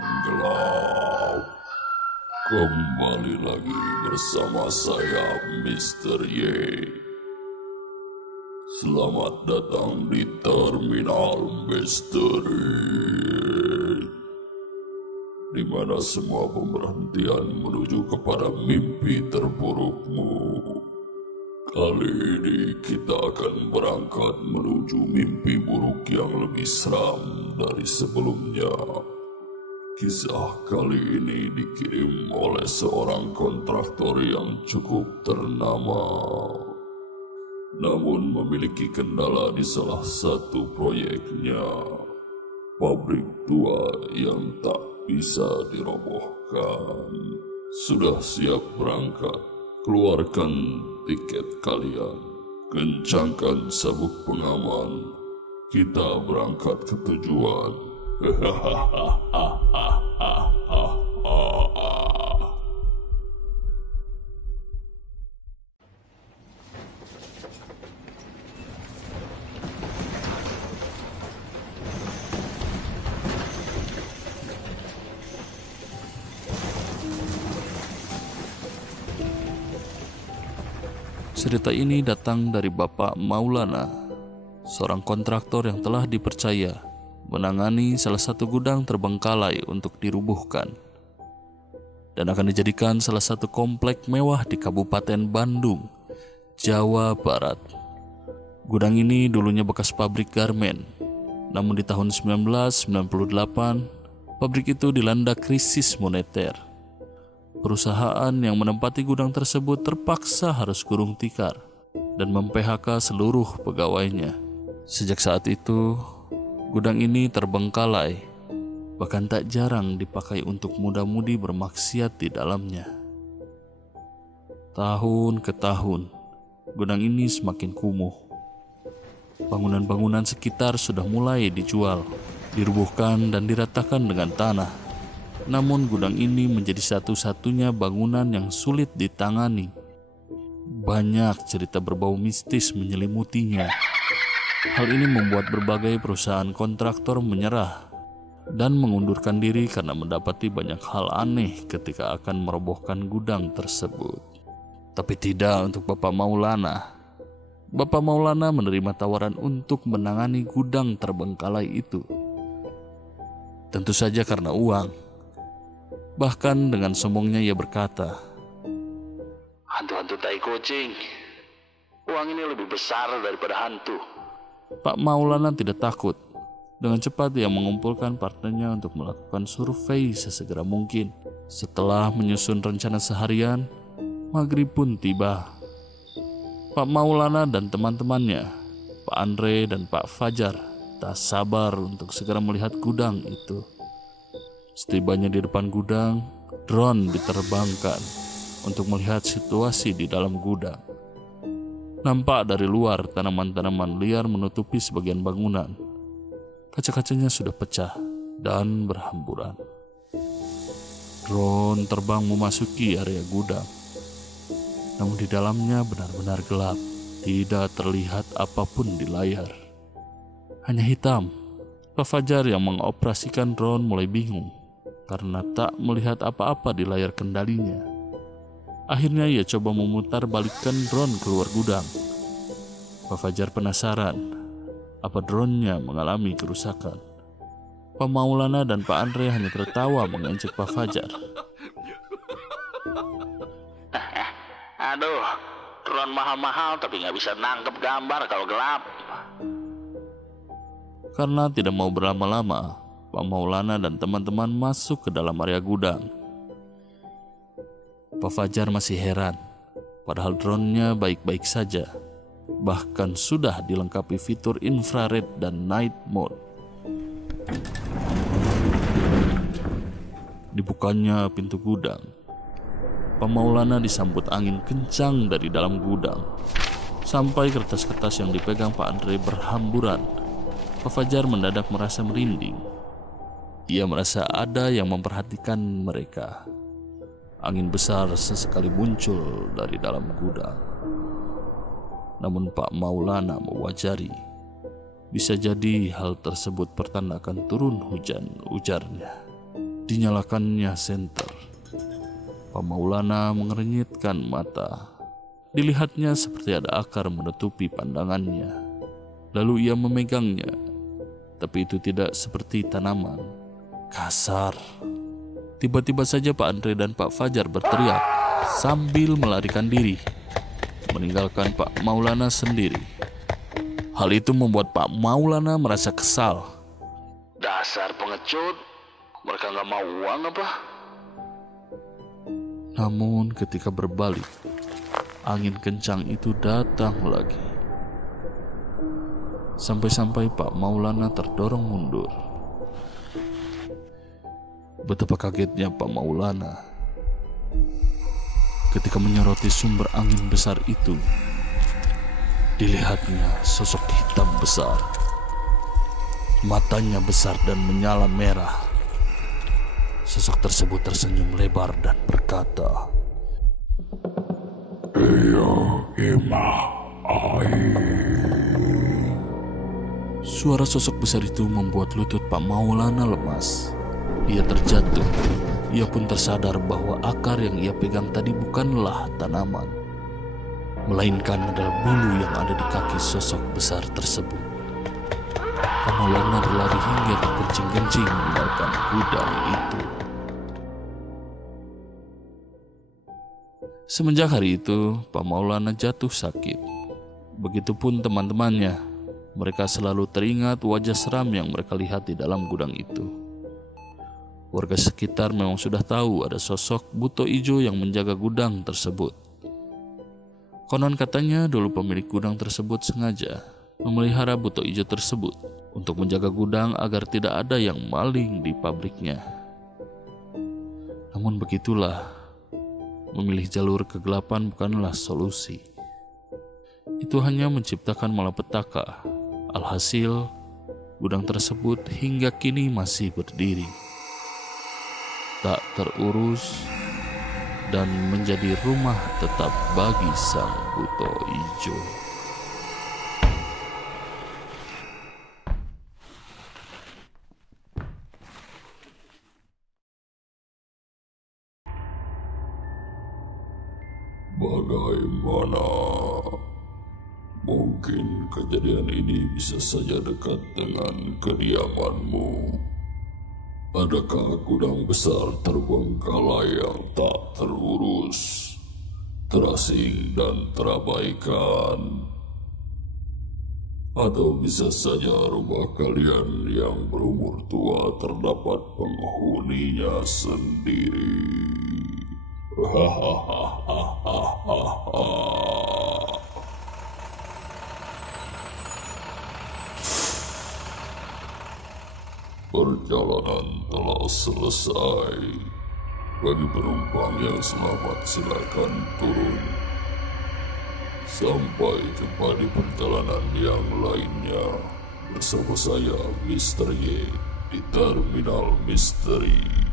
gelap. Kembali lagi bersama saya, Mr. Y. Selamat datang di Terminal Misteri, di mana semua pemberhentian menuju kepada mimpi terburukmu. Kali ini kita akan berangkat menuju mimpi buruk yang lebih seram dari sebelumnya. Kisah kali ini dikirim oleh seorang kontraktor yang cukup ternama, namun memiliki kendala di salah satu proyeknya. Pabrik tua yang tak bisa dirobohkan. Sudah siap berangkat? Keluarkan tiket kalian, kencangkan sabuk pengaman. Kita berangkat ke tujuan. Cerita ini datang dari Bapak Maulana, seorang kontraktor yang telah dipercaya menangani salah satu gudang terbengkalai untuk dirubuhkan dan akan dijadikan salah satu komplek mewah di Kabupaten Bandung, Jawa Barat. Gudang ini dulunya bekas pabrik garmen, namun di tahun 1998 pabrik itu dilanda krisis moneter. Perusahaan yang menempati gudang tersebut terpaksa harus gulung tikar dan mem-PHK seluruh pegawainya. Sejak saat itu, gudang ini terbengkalai, bahkan tak jarang dipakai untuk muda-mudi bermaksiat di dalamnya. Tahun ke tahun, gudang ini semakin kumuh. Bangunan-bangunan sekitar sudah mulai dijual, dirubuhkan dan diratakan dengan tanah. Namun gudang ini menjadi satu-satunya bangunan yang sulit ditangani. Banyak cerita berbau mistis menyelimutinya. Hal ini membuat berbagai perusahaan kontraktor menyerah dan mengundurkan diri karena mendapati banyak hal aneh ketika akan merobohkan gudang tersebut. Tapi tidak untuk Bapak Maulana. Bapak Maulana menerima tawaran untuk menangani gudang terbengkalai itu. Tentu saja karena uang. Bahkan dengan sombongnya ia berkata, "Hantu-hantu tai kucing, uang ini lebih besar daripada hantu." Pak Maulana tidak takut. Dengan cepat ia mengumpulkan partnernya untuk melakukan survei sesegera mungkin. Setelah menyusun rencana seharian, maghrib pun tiba. Pak Maulana dan teman-temannya, Pak Andre dan Pak Fajar, tak sabar untuk segera melihat gudang itu. Setibanya di depan gudang, drone diterbangkan untuk melihat situasi di dalam gudang. Nampak dari luar tanaman-tanaman liar menutupi sebagian bangunan. Kaca-kacanya sudah pecah dan berhamburan. Drone terbang memasuki area gudang. Namun di dalamnya benar-benar gelap. Tidak terlihat apapun di layar. Hanya hitam. Pak Fajar yang mengoperasikan drone mulai bingung karena tak melihat apa-apa di layar kendalinya. Akhirnya ia coba memutar balikkan drone keluar gudang. Pak Fajar penasaran apa drone-nya mengalami kerusakan. Pak Maulana dan Pak Andre hanya tertawa mengejek Pak Fajar. Aduh, drone mahal-mahal tapi nggak bisa nangkep gambar kalau gelap. Karena tidak mau berlama-lama, Pak Maulana dan teman-teman masuk ke dalam area gudang. Pak Fajar masih heran, padahal drone-nya baik-baik saja. Bahkan sudah dilengkapi fitur infrared dan night mode. Dibukanya pintu gudang. Pak Maulana disambut angin kencang dari dalam gudang. Sampai kertas-kertas yang dipegang Pak Andre berhamburan. Pak Fajar mendadak merasa merinding. Ia merasa ada yang memperhatikan mereka. Angin besar sesekali muncul dari dalam gudang. Namun Pak Maulana mewajari, bisa jadi hal tersebut pertanda akan turun hujan, ujarnya. Dinyalakannya senter. Pak Maulana mengernyitkan mata. Dilihatnya seperti ada akar menutupi pandangannya. Lalu ia memegangnya, tapi itu tidak seperti tanaman. Kasar. Tiba-tiba saja Pak Andre dan Pak Fajar berteriak sambil melarikan diri, meninggalkan Pak Maulana sendiri. Hal itu membuat Pak Maulana merasa kesal. Dasar pengecut, mereka nggak mau uang apa? Namun ketika berbalik, angin kencang itu datang lagi. Sampai-sampai Pak Maulana terdorong mundur. Betapa kagetnya Pak Maulana ketika menyoroti sumber angin besar itu. Dilihatnya sosok hitam besar. Matanya besar dan menyala merah. Sosok tersebut tersenyum lebar dan berkata, Suara sosok besar itu membuat lutut Pak Maulana lemas. Ia terjatuh. Ia pun tersadar bahwa akar yang ia pegang tadi bukanlah tanaman, melainkan adalah bulu yang ada di kaki sosok besar tersebut. Pak Maulana berlari hingga terkencing-kencing meninggalkan gudang itu. Semenjak hari itu, Pak Maulana jatuh sakit. Begitupun teman-temannya. Mereka selalu teringat wajah seram yang mereka lihat di dalam gudang itu. Warga sekitar memang sudah tahu ada sosok buto ijo yang menjaga gudang tersebut. Konon katanya dulu pemilik gudang tersebut sengaja memelihara buto ijo tersebut untuk menjaga gudang agar tidak ada yang maling di pabriknya. Namun begitulah, memilih jalur kegelapan bukanlah solusi. Itu hanya menciptakan malapetaka. Alhasil, gudang tersebut hingga kini masih berdiri, tak terurus, dan menjadi rumah tetap bagi sang buto ijo. Bagaimana? Mungkin kejadian ini bisa saja dekat dengan kediamanmu. Adakah gudang besar terbengkalai yang tak terurus, terasing dan terabaikan? Atau bisa saja rumah kalian yang berumur tua terdapat penghuninya sendiri? Perjalanan telah selesai. Bagi penumpang yang selamat, silakan turun. Sampai jumpa di perjalanan yang lainnya bersama saya, Mr. Y, di Terminal Misteri.